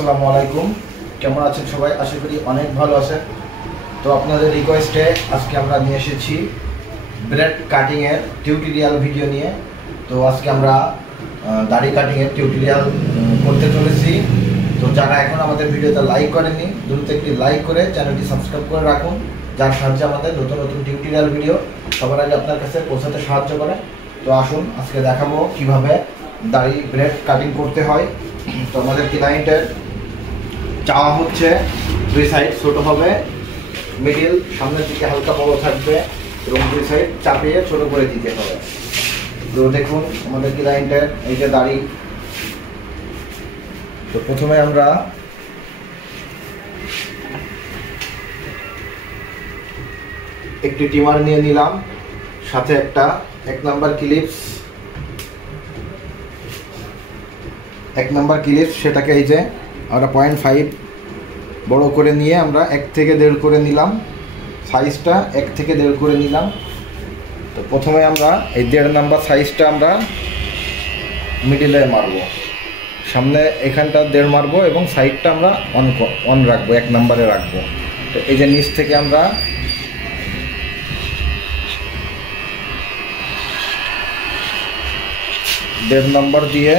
আসসালামু আলাইকুম। কেমন আছেন সবাই? আশা করি অনেক ভালো আছেন। তো আপনাদের রিকোয়েস্টে আজকে আমরা নিয়ে এসেছি ব্রেড কাটিংয়ের টিউটোরিয়াল ভিডিও নিয়ে। তো আজকে আমরা দাড়ি কাটিংয়ের টিউটোরিয়াল করতে চলেছি। তো যারা এখন আমাদের ভিডিওতে লাইক করেননি, দ্রুত একটি লাইক করে চ্যানেলটি সাবস্ক্রাইব করে রাখুন, যার সাহায্যে আমাদের নতুন নতুন টিউটোরিয়াল ভিডিও সবার আগে আপনার কাছে পৌঁছাতে সাহায্য করে। তো আসুন আজকে দেখাবো কিভাবে দাড়ি ব্রেড কাটিং করতে হয়। তো আমাদের ক্লায়েন্টের চাওয়া হচ্ছে দুই সাইড ছোট হবে, মিডিল সামনের দিকে হালকা বড় থাকবে এবং দুই সাইড চাপিয়ে ছোট করে দিতে হবে। তো দেখুন আমাদের ক্লায়েন্টের এই যে দাড়ি। তো প্রথমে আমরা একটি ট্রিমার নিয়ে নিলাম, সাথে একটা 1 নাম্বার ক্লিপস, সেটাকে এই যে আমরা 0.5 বড় করে নিয়ে আমরা 1 থেকে 1.5 করে নিলাম, সাইজটা 1 থেকে 1.5 করে নিলাম। তো প্রথমে আমরা এই 1.5 নাম্বার সাইজটা আমরা মিডিলে মারবো, সামনে এখানটা 1.5 মারবো এবং সাইডটা আমরা অন রাখবো, 1 নাম্বারে রাখবো। তো এই যে নিচ থেকে আমরা দেড় নাম্বার দিয়ে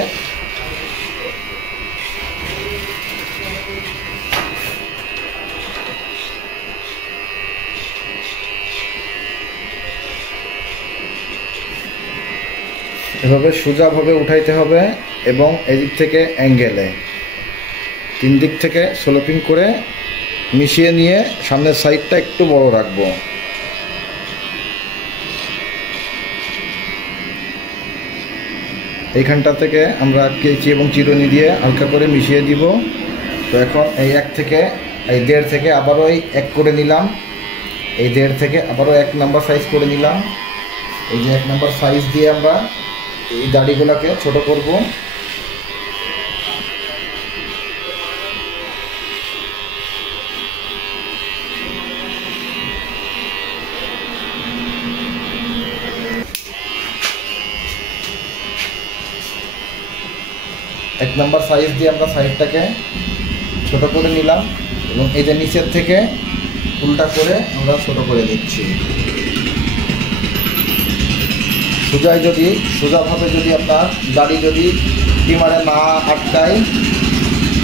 এভাবে সোজাভাবে উঠাইতে হবে এবং এদিক থেকে অ্যাঙ্গেলে 3 দিক থেকে স্লোপিং করে মিশিয়ে নিয়ে সামনের সাইডটা একটু বড় রাখবো। এইখানটা থেকে আমরা কেচি এবং চিরুনি দিয়ে হালকা করে মিশিয়ে দিব। তো এখন এই 1 থেকে এই 1.5 থেকে আবারও এই 1 করে নিলাম, এই 1.5 থেকে আবারও 1 নাম্বার সাইজ করে নিলাম। এই যে 1 নাম্বার সাইজ দিয়ে আমরা এই দাড়িগুলোকে ছোট করব। এক নাম্বার সাইজ দিয়ে আমরা সাইডটাকে ছোট করে নিলাম এবং এই যে নিচের থেকে উল্টা করে আমরা ছোট করে দিচ্ছি। সোজাভাবে যদি আপনার দাড়ি যদি ট্রিমারে না আটকায়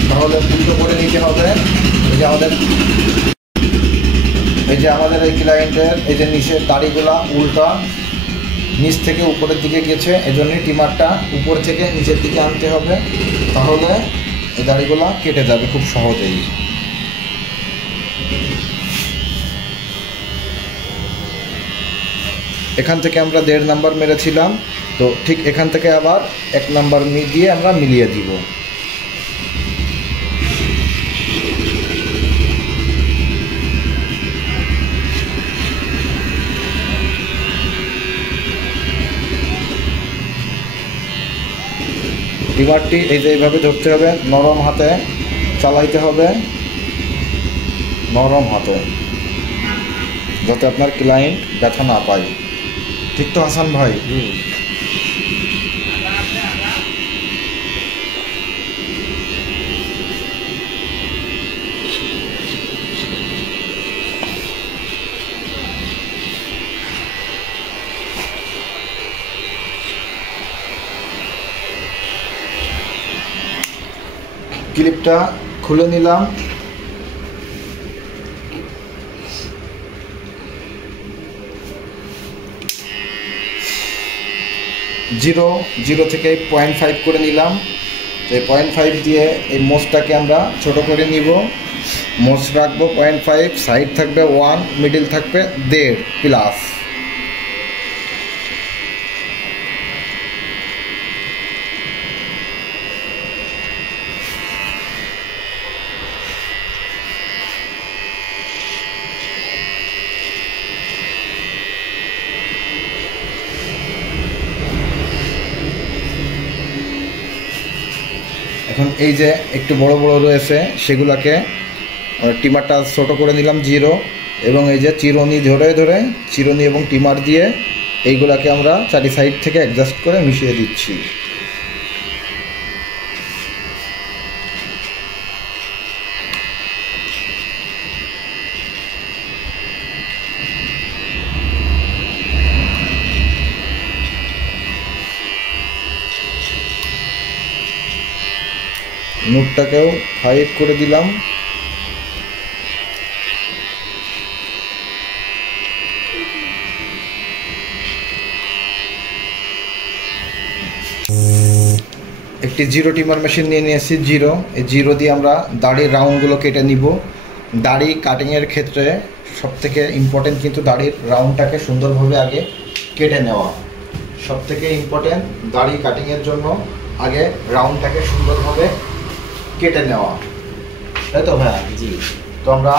তাহলে উল্টো করে নিতে হবে। এই যে আমাদের এই ক্লায়েন্টের এই যে নিচের দাড়িগুলা উল্টা নিচ থেকে উপরের দিকে গেছে, এজন্যই ট্রিমারটা উপর থেকে নিচের দিকে আনতে হবে, তাহলে এই দাড়িগুলা কেটে যাবে খুব সহজেই। এখান থেকে আমরা 1.5 নাম্বার মেরেছিলাম, তো ঠিক এখান থেকে আবার 1 নাম্বার দিয়ে আমরা মিলিয়ে দিব। ট্রিমারটি এই যে এইভাবে ধরতে হবে, নরম হাতে চালাইতে হবে, নরম হাতে, যাতে আপনার ক্লায়েন্ট ব্যথা না পায়। ঠিক তো হাসান ভাই? ক্লিপটা খুলে নিলাম। জিরো থেকে 0.5 করে নিলাম। তো এই 0.5 দিয়ে এই মোচটাকে আমরা ছোট করে নিব। মোচ রাখবো 0.5, সাইড থাকবে 1, মিডিল থাকবে 1.5 প্লাস। এখন এই যে একটু বড় বড় রয়েছে সেগুলোকে ট্রিমারটা ছোট করে নিলাম 0, এবং এই যে চিরুনি চিরুনি এবং ট্রিমার দিয়ে এইগুলাকে আমরা চারি সাইড থেকে অ্যাডজাস্ট করে মিশিয়ে দিচ্ছি। নুটটাকেও হাইট করে দিলাম। একটি জিরো টিমার মেশিন নিয়ে নিয়েছি জিরো। এই জিরো দিয়ে আমরা দাড়ির রাউন্ডগুলো কেটে নিব। দাড়ি কাটিংয়ের ক্ষেত্রে সবথেকে ইম্পর্টেন্ট কিন্তু দাড়ির রাউন্ডটাকে সুন্দরভাবে আগে কেটে নেওয়া। সবথেকে ইম্পর্টেন্ট দাড়ি কাটিংয়ের জন্য আগে রাউন্ডটাকে সুন্দরভাবে কেটে নেওয়া, তাই তো ভাইয়া? জি। তো আমরা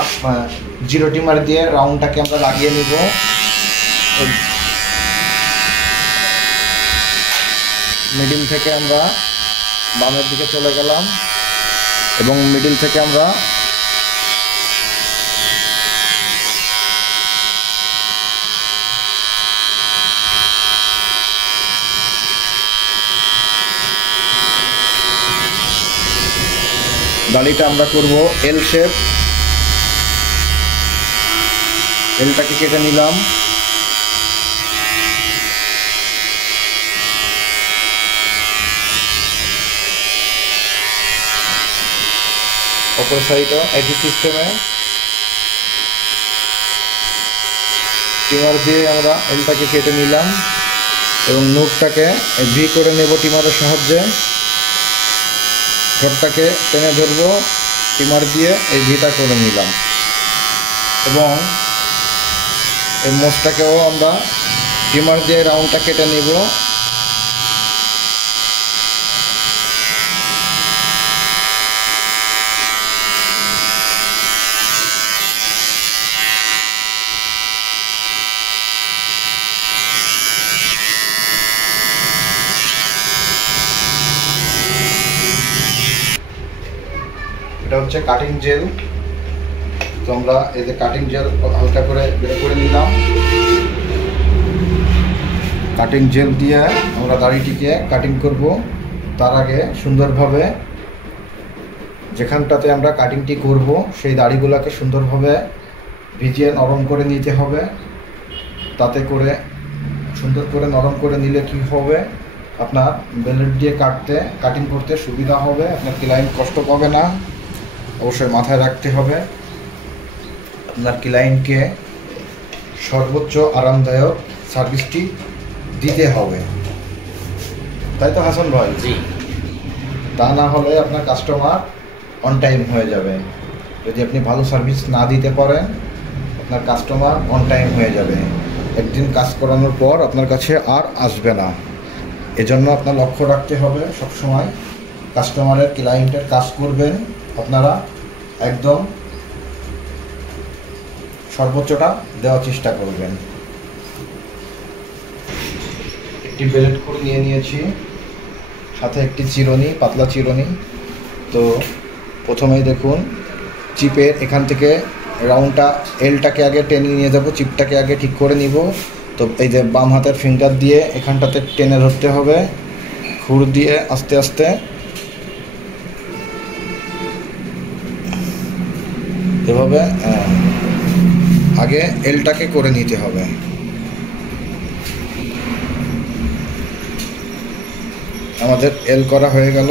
জিরো টিমার দিয়ে রাউন্ডটাকে আমরা লাগিয়ে নিব। মিডিল থেকে আমরা বামের দিকে চলে গেলাম এবং মিডিল থেকে আমরা দাড়িটা আমরা করব এল শেপ। এলটাকে কেটে নিলাম। অপর সাইডও একই সিস্টেমে টিমার দিয়ে আমরা এলটাকে কেটে নিলাম এবং নুটটাকে ভি করে নেব টিমারের সাহায্যে। ঠোঁটটাকে টেনে ধরবো টিমার দিয়ে, এই ভিটা করে নিলাম এবং এই মোচটাকেও আমরা টিমার দিয়ে রাউন্ডটা কেটে নেব। এটা হচ্ছে কাটিং জেল। তো আমরা এই যে কাটিং জেল হালকা করে বের করে নিলাম। কাটিং জেল দিয়ে আমরা দাড়িটিকে কাটিং করব। তার আগে সুন্দরভাবে যেখানটাতে আমরা কাটিংটি করব সেই দাড়িগুলোকে সুন্দরভাবে ভিজিয়ে নরম করে নিতে হবে। তাতে করে সুন্দর করে নরম করে নিলে কি হবে, আপনার ব্লেড দিয়ে কাটিং করতে সুবিধা হবে, আপনার ক্লায়েন্ট কষ্ট পাবে না। অবশ্যই মাথায় রাখতে হবে আপনার ক্লায়েন্টকে সর্বোচ্চ আরামদায়ক সার্ভিসটি দিতে হবে, তাই তো হাসান ভাই? জি। তা না হলে আপনার কাস্টমার অন টাইম হয়ে যাবে। যদি আপনি ভালো সার্ভিস না দিতে পারেন আপনার কাস্টমার অন টাইম হয়ে যাবে। একদিন কাজ করানোর পর আপনার কাছে আর আসবে না। এজন্য আপনার লক্ষ্য রাখতে হবে সবসময় কাস্টমারের ক্লায়েন্টের কাজ করবেন আপনারা একদম সর্বোচ্চটা দেওয়ার চেষ্টা করবেন। একটি বেলেট করে নিয়ে নিয়েছি, সাথে একটি চিরুনি, পাতলা চিরুনি। তো প্রথমেই দেখুন চিপের এখান থেকে রাউন্ডটা এলটাকে আগে টেনে নিয়ে যাব, চিপটাকে আগে ঠিক করে নিব। তো এই যে বাম হাতের ফিঙ্গার দিয়ে এখানটাতে টেনে ধরতে হবে, খুর দিয়ে আস্তে আস্তে এভাবে আগে এলটাকে করে নিতে হবে। আমাদের এল করা হয়ে গেল।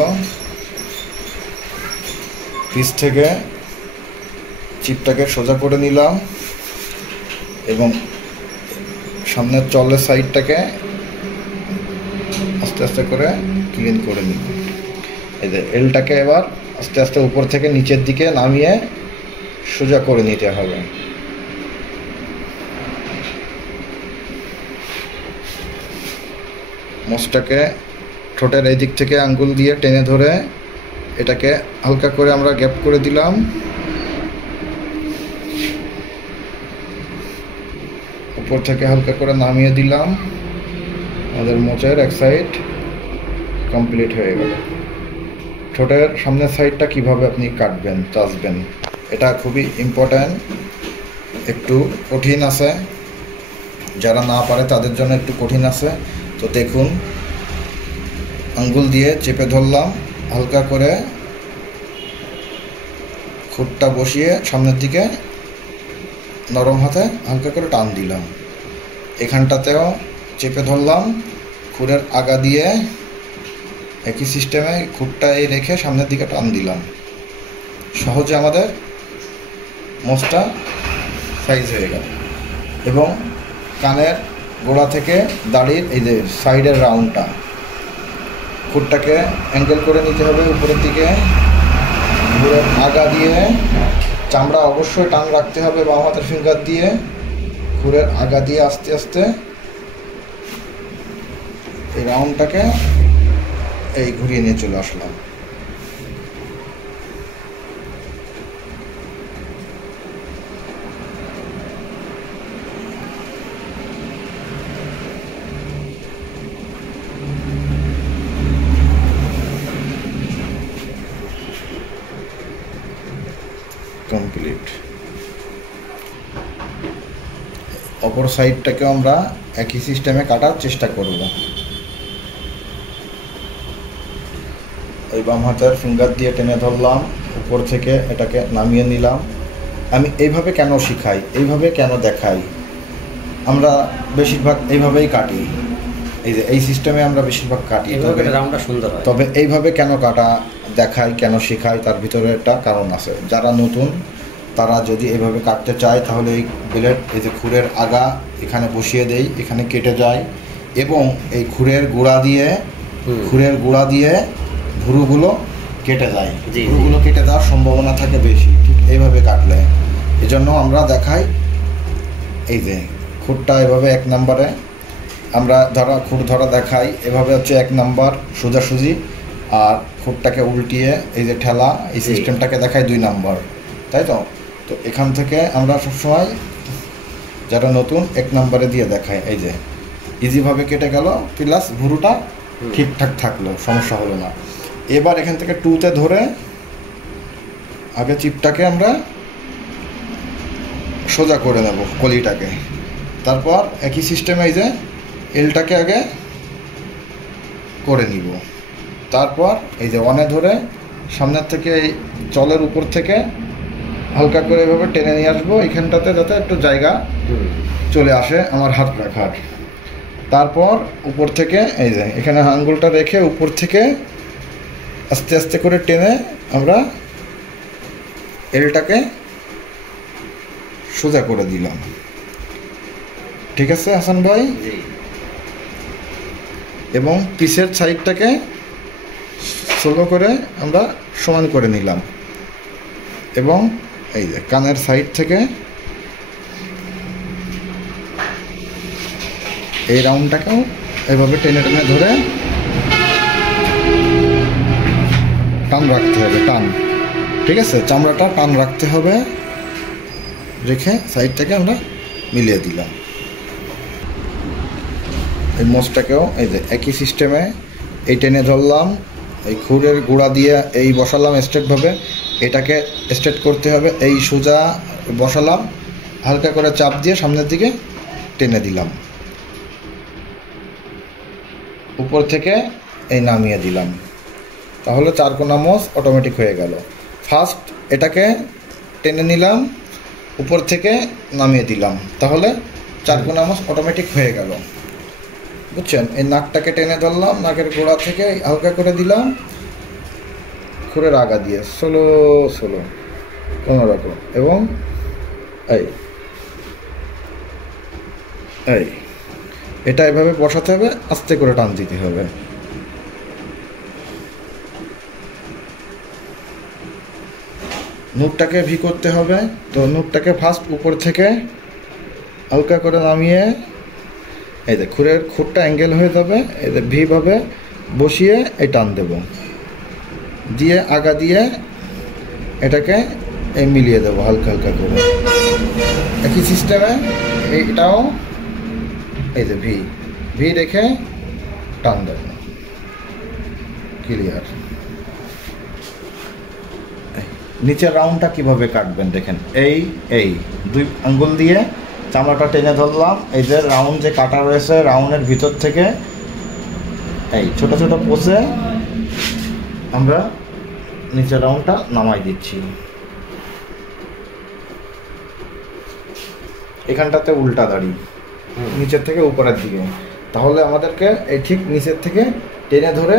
পিস থেকে চিপটাকে সোজা করে নিলাম এবং সামনের চলের সাইডটাকে আস্তে আস্তে করে ক্লিন করে নিব। এই যে এলটাকে এবার আস্তে আস্তে উপর থেকে নিচের দিকে নামিয়ে সোজা করে নিতে হবে। মোচটাকে ঠোঁটের এই দিক থেকে আঙ্গুল দিয়ে টেনে ধরে এটাকে হালকা করে আমরা গ্যাপ করে দিলাম। উপর থেকে হালকা করে নামিয়ে দিলাম। আমাদের মোচের এক সাইড কমপ্লিট হয়ে গেল। ঠোঁটের সামনের সাইডটা কিভাবে আপনি কাটবেন, চাষবেন, এটা খুবই ইম্পর্ট্যান্ট। একটু কঠিন আছে, যারা না পারে তাদের জন্য একটু কঠিন আছে। তো দেখুন আঙ্গুল দিয়ে চেপে ধরলাম, হালকা করে খুঁটটা বসিয়ে সামনের দিকে নরম হাতে হালকা করে টান দিলাম। এখানটাতেও চেপে ধরলাম, খুরের আগা দিয়ে একই সিস্টেমে খুঁটটা এই রেখে সামনের দিকে টান দিলাম, সহজে আমাদের মোজটা সাইজ হয়ে গেল। এবং কানের গোড়া থেকে দাড়ির এই যে সাইডের রাউন্ডটা, খুঁটটাকে অ্যাঙ্গেল করে নিতে হবে উপরের দিকে, পুরো আগা দিয়ে চামড়া অবশ্যই টান রাখতে হবে বাম হাতের ফিঙ্গার দিয়ে, খুরের আগা দিয়ে আস্তে আস্তে এই রাউন্ডটাকে এই ঘুরিয়ে নিয়ে চলে আসলাম। কমপ্লিট। অপর সাইডটাকেও আমরা একই সিস্টেমে কাটার চেষ্টা করব। এই বাম হাতের ফিঙ্গার দিয়ে টেনে ধরলাম, উপর থেকে এটাকে নামিয়ে নিলাম। আমি এইভাবে কেন শিখাই, এইভাবে কেন দেখাই, আমরা বেশিরভাগ এইভাবেই কাটি। এই যে এই সিস্টেমে আমরা বেশিরভাগ কাটি, তবে এইভাবে কেন কাটা দেখাই, কেন শেখাই, তার ভিতরে একটা কারণ আছে। যারা নতুন তারা যদি এইভাবে কাটতে চায় তাহলে এই ব্লেড এই যে খুরের আগা এখানে বসিয়ে দেই, এখানে কেটে যায় এবং এই খুরের গোড়া দিয়ে ভুরুগুলো কেটে যায়, ভুরুগুলো কেটে যাওয়ার সম্ভাবনা থাকে বেশি ঠিক এইভাবে কাটলে। এজন্য আমরা দেখাই এই যে খুরটা এভাবে 1 নম্বরে আমরা খুর ধরা দেখাই, এভাবে হচ্ছে 1 নম্বর সোজাসুজি, আর খুরটাকে উল্টিয়ে এই যে ঠেলা এই সিস্টেমটাকে দেখাই 2 নম্বর, তাই তো। তো এখান থেকে আমরা সবসময় যারা নতুন 1 নম্বরে দিয়ে দেখাই, এই যে ইজিভাবে কেটে গেল, প্লাস ভুরুটা ঠিকঠাক থাকলো, সমস্যা হলো না। এবার এখান থেকে 2তে ধরে আগে চিপটাকে আমরা সোজা করে নেব কলিটাকে, তারপর একই সিস্টেমে এই যে এলটাকে আগে করে নিব, তারপর এই যে 1-এ ধরে সামনের থেকে এই চলের উপর থেকে হালকা করে এভাবে টেনে নিয়ে আসবো এখানটাতে, যাতে একটু জায়গা চলে আসে আমার হাত রাখার। তারপর উপর থেকে এই যে এখানে আঙ্গুলটা রেখে উপর থেকে আস্তে আস্তে করে টেনে আমরা এলটাকে সোজা করে দিলাম। ঠিক আছে হাসান ভাই? এবং পিসের সাইডটাকে সোলো করে আমরা সমান করে নিলাম এবং এই যে কানের সাইড থেকে এই রাউন্ডটাকেও এভাবে টেনে টেনে ধরে টান রাখতে হবে, টান। ঠিক আছে, চামড়াটা টান রাখতে হবে, রেখে সাইডটাকে আমরা মিলিয়ে দিলাম। এই মোচটাকেও এই যে একই সিস্টেমে এই টেনে ধরলাম, এই খুরের গোড়া দিয়ে এই বসালাম স্ট্রেটভাবে, এটাকে স্ট্রেট করতে হবে, এই সোজা বসালাম, হালকা করে চাপ দিয়ে সামনের দিকে টেনে দিলাম, উপর থেকে এই নামিয়ে দিলাম, তাহলে 4 কোনা মোচ অটোমেটিক হয়ে গেল। ফার্স্ট এটাকে টেনে নিলাম, উপর থেকে নামিয়ে দিলাম, তাহলে 4 কোনা মোচ অটোমেটিক হয়ে গেল। বুঝছেন? এই নাকটাকে টেনে ধরলাম, নাকের গোড়া থেকে হালকা করে দিলাম, খুরের আগা দিয়ে সোলো সোলো কোনোরকম, এবং এই এই এটা এভাবে বসাতে হবে, আস্তে করে টান দিতে হবে। নুটটাকে ভি করতে হবে, তো নুটটাকে ফার্স্ট উপর থেকে হালকা করে নামিয়ে এই যে খুরটা অ্যাঙ্গেল হয়ে যাবে, এই যে ভিভাবে বসিয়ে এই টান দেব, দিয়ে আগা দিয়ে এটাকে এই মিলিয়ে দেবো হালকা হালকা করে। একই সিস্টেমে এটাও এই যে ভি রেখে টান দেব, ক্লিয়ার। নিচের রাউন্ডটা কিভাবে কাটবেন দেখেন, এই 2 আঙ্গুল দিয়ে চামড়াটা টেনে ধরলাম, এই যে রাউন্ড যে কাটা রয়েছে রাউন্ডের ভিতর থেকে এই ছোট ছোট পোষে আমরা নিচের রাউন্ডটা নামাই দিচ্ছি। এখানটাতে উল্টা দাঁড়ি নিচের থেকে উপরের দিকে, তাহলে আমাদেরকে এই ঠিক নিচের থেকে টেনে ধরে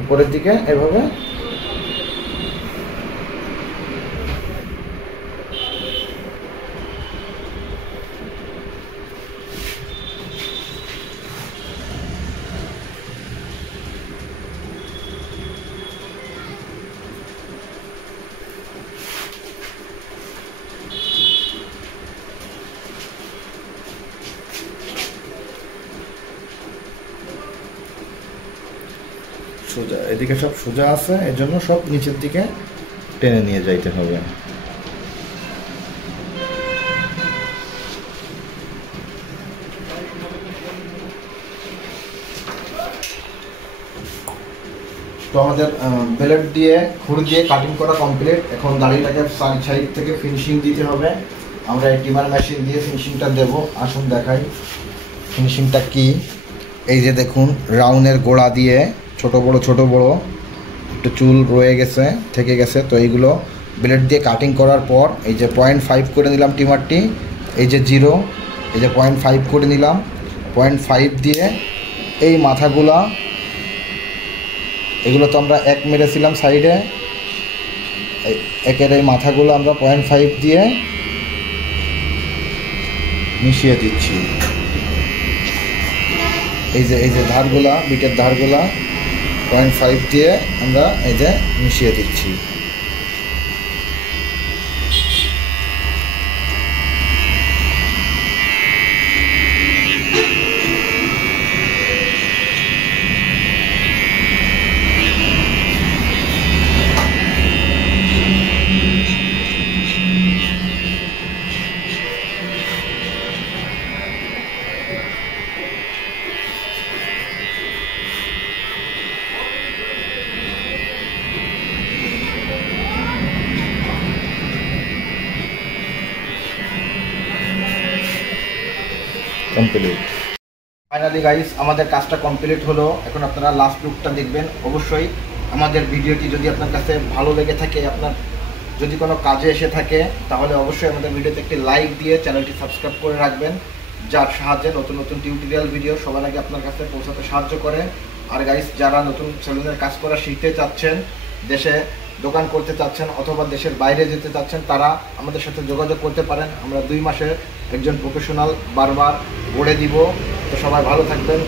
উপরের দিকে এভাবে সোজা, এদিকে সব সোজা আছে, এই জন্য সব নিচের দিকে টেনে নিয়ে যাইতে হবে। তো আমাদের ব্লেড দিয়ে খুঁড়ি দিয়ে কাটিং করা কমপ্লিট। এখন দাড়িটাকে সাইড থেকে ফিনিশিং দিতে হবে। আমরা এই ট্রিমার মেশিন দিয়ে ফিনিশিংটা দেব। আসুন দেখাই ফিনিশিংটা কি। এই যে দেখুন, রাউন্ডের গোড়া দিয়ে ছোট বড় একটু চুল রয়ে গেছে, থেকে গেছে। তো এইগুলো ব্লেড দিয়ে কাটিং করার পর এই যে 0.5 করে নিলাম ট্রিমারটি, এই যে 0, এই যে 0.5 করে নিলাম। 0.5 দিয়ে এই মাথাগুলা, এগুলো তো আমরা 1 মেরেছিলাম সাইডে, একের এই মাথাগুলো আমরা 0.5 দিয়ে মিশিয়ে দিচ্ছি। এই যে ধারগুলা, বিটের ধারগুলা 0.5 দিয়ে আমরা এই যে মিশিয়ে দিচ্ছি। কমপ্লিট। ফাইনালি গাইস, আমাদের কাজটা কমপ্লিট হলো। এখন আপনারা লাস্ট লুকটা দেখবেন। অবশ্যই আমাদের ভিডিওটি যদি আপনার কাছে ভালো লেগে থাকে, আপনার যদি কোনো কাজে এসে থাকে, তাহলে অবশ্যই আমাদের ভিডিওতে একটি লাইক দিয়ে চ্যানেলটি সাবস্ক্রাইব করে রাখবেন, যার সাহায্যে নতুন নতুন টিউটোরিয়াল ভিডিও সবার আগে আপনার কাছে পৌঁছাতে সাহায্য করে। আর গাইস, যারা নতুন সেলুনের কাজ করা শিখতে চাচ্ছেন, দেশে দোকান করতে চাচ্ছেন অথবা দেশের বাইরে যেতে চাচ্ছেন, তারা আমাদের সাথে যোগাযোগ করতে পারেন। আমরা 2 মাসে একজন প্রফেশনাল বারবার গড়ে দিব। তো সবাই ভালো থাকবেন।